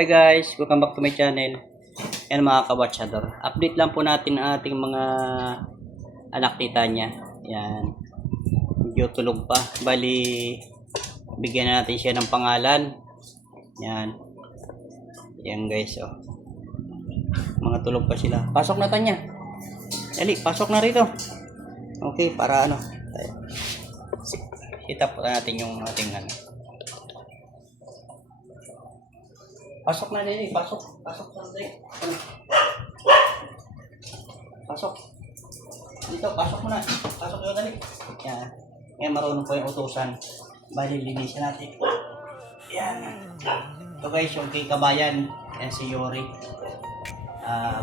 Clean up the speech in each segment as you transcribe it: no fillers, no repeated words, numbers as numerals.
Hi guys, welcome back to my channel. Yan mga kabachador. Update lang po natin ang ating mga anak ni Tanya. Yan. Medyo tulog pa. Bali, bigyan na natin siya ng pangalan. Yan. Yan guys, oh. Mga tulog pa sila. Pasok na Tanya. Dali, pasok na rito. Okay, para ano. Hit-up natin yung ating ano. Pasok na din, pasok. Pasok na din. Pasok. Dito, pasok mo na. Pasok na dali. Yan. Yan, marunong po yung utusan. Bali, linisin natin. Yan. Ito guys, yung kay kabayan. Yan si Yori.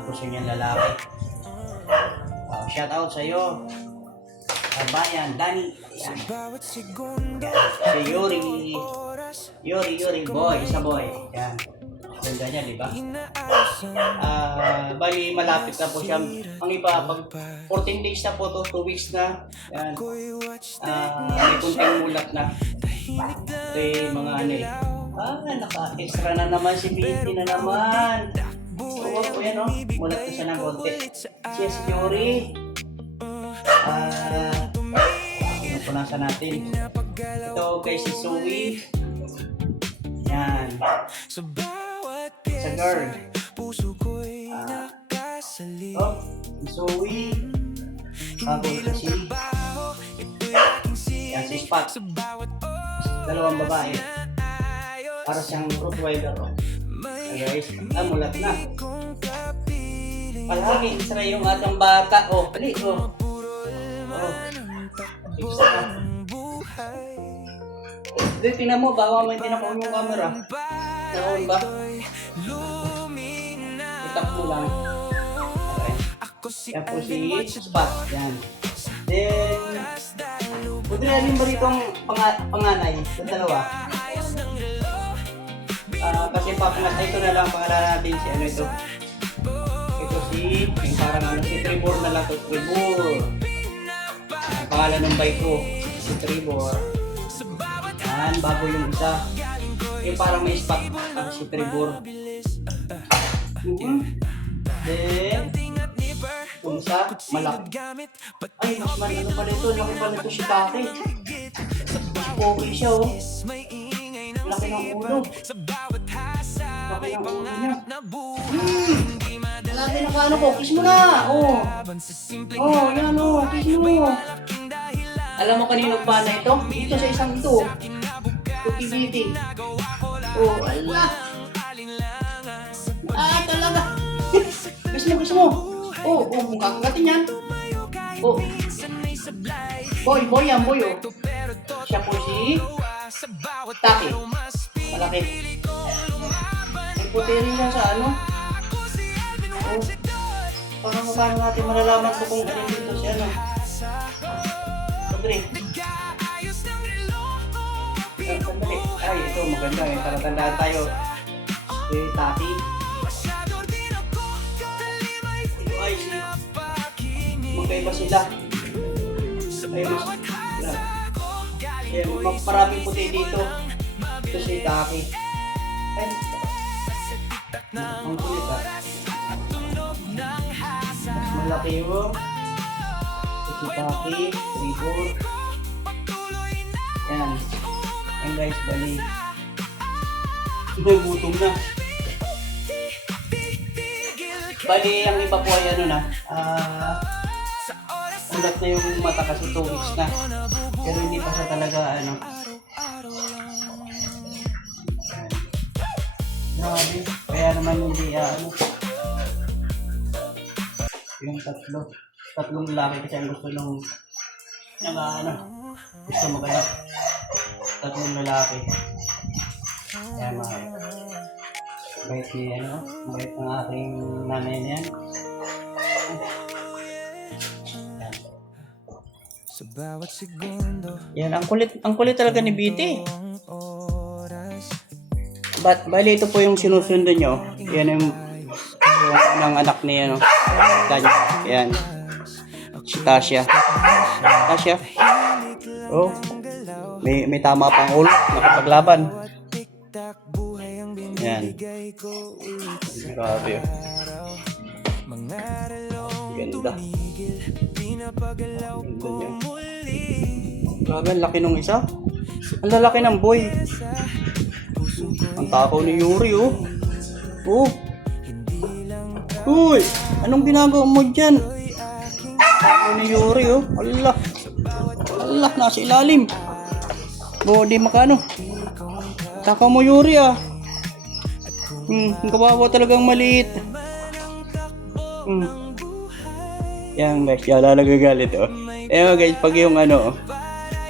Gusto niya lalaki. Shout out sa iyo. Kabayan, Dani. Yan. Si Yori. Yori boy. Isa boy. Yan. Ganda niya, di ba? Bali, malapit na po siya. Ang iba, pag 14 days na po to, 2 weeks na. Yan. May kunting mulat na. Ito yung mga ano eh. Naka-extra na naman si Binti na naman. So, yan o. Mulat na siya ng konti. Yes, Yuri. Pinupunasan natin. Ito kay si Zoe. Yan. Sa girl. Zoe. Tapos yan si Spot. Dalawang babae. Para siyang Rottweiler. Guys, mulat na. Palagi extra yung atang bata. Pali. Extra na. Dito, tingnan mo, bawa mo yung tinakon yung camera. Nakon ba? Itap mo lang. Okay. Yan po si Spot. Yan. Then, pwede na rin ba rito ang panganay? Yung dalawa. Kasi papangat, ito na lang pangalan natin si ano ito. Ito si, yung parang ano, si Trevor na lang ito. Trevor. Ang pangalan ng bike ko, si Trevor. Yan, bago yung isa. Yung parang may spot, si Trevor. Then, yung isa, malaki. Ay, mas ano pa nito, laki pa nito si Kaki. Mas pogi siya, oh. Laki ng ulo. Laki ng ulo niya. Laki ng ano ko, kiss mo na. Yan kiss mo. Alam mo kanino ba na ito? Dito sa isang ito. Tukibiti. Ala. Talaga. Kiss mo. Kung kakagatin yan. Boy yan, boy. Siya po si Taki. Malaki. May puti rin siya sa ano. Paano natin malalaman ko kung ano dito si ano. Sandali. Ay, ito maganda eh. Para tandaan tayo. Taki. Ay, magkaiba sila. Maraming puti dito. Ito si Taki. Ay, ang kulit mas malaki yung si Taki, Trevor. Yan guys, bali. May gutom na. Bali, ang iba po ay ano na. Ulat na yung mata kasi 2 weeks na. Pero hindi pa siya talaga ano. Grabe. Kaya naman hindi yung tatlong lalaki kasi ang gusto nung gusto maghanap. Tatlong lalaki. Kaya bait ni bait ng aking nanay niyan. Yan, ang kulit talaga ni BT. Bali ito po yung sinusundan nyo. Yan yung ng anak niya, Tanya. Yan. Si Tasha. May tama pang ulo. Nakapaglaban. Yan. Grabe. Ganda. Ganda niya. Grabe, ang laki nung isa. Ang lalaki ng boy. Ang takaw ni Yuri, oh. Oh. Uy, anong ginagawa mo dyan? Takaw ni Yuri, oh. Allah. Allah, nasa ilalim. Di makano. Takaw mo, Yuri, ah. Ang kawawa talagang maliit. Yan guys, yala nagagalit, oh. Guys, pag yung ano,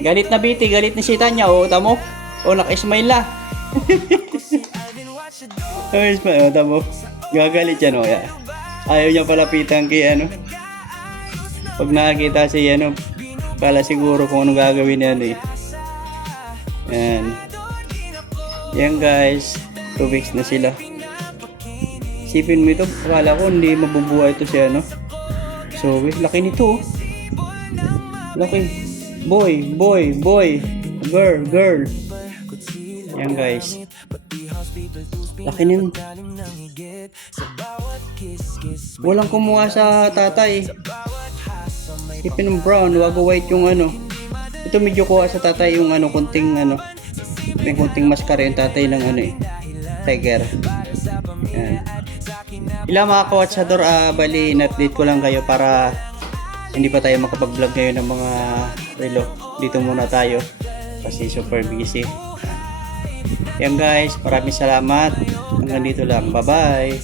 galit na biti, galit na si Tanya, oh, tamo. Oh, naka-smile na. Oh, tamo. Gagalit yan, oh, yeah. Ayaw niya palapitan kay ano. Pag nakakita si ano, kala siguro kung ano gagawin yan, eh. Yan. Yan guys, 2 weeks na sila. Sipin mo ito, akala ko hindi mabubuhay ito si ano. So, laki nito, oh. Laki. Boy. Girl. Yan guys. Laki nun. Walang kumuha sa tatay. Sipin ng brown, wag white yung ano. Ito medyo kuha sa tatay yung ano, kunting ano. May kunting maskara yung tatay ng ano eh. Tiger. Yan. Ilang mga kawatsador, bali in-update ko lang kayo para hindi pa tayo makapag-vlog ngayon ng mga relo. Dito muna tayo kasi super busy. Yan guys, maraming salamat. Hanggang dito lang. Bye bye.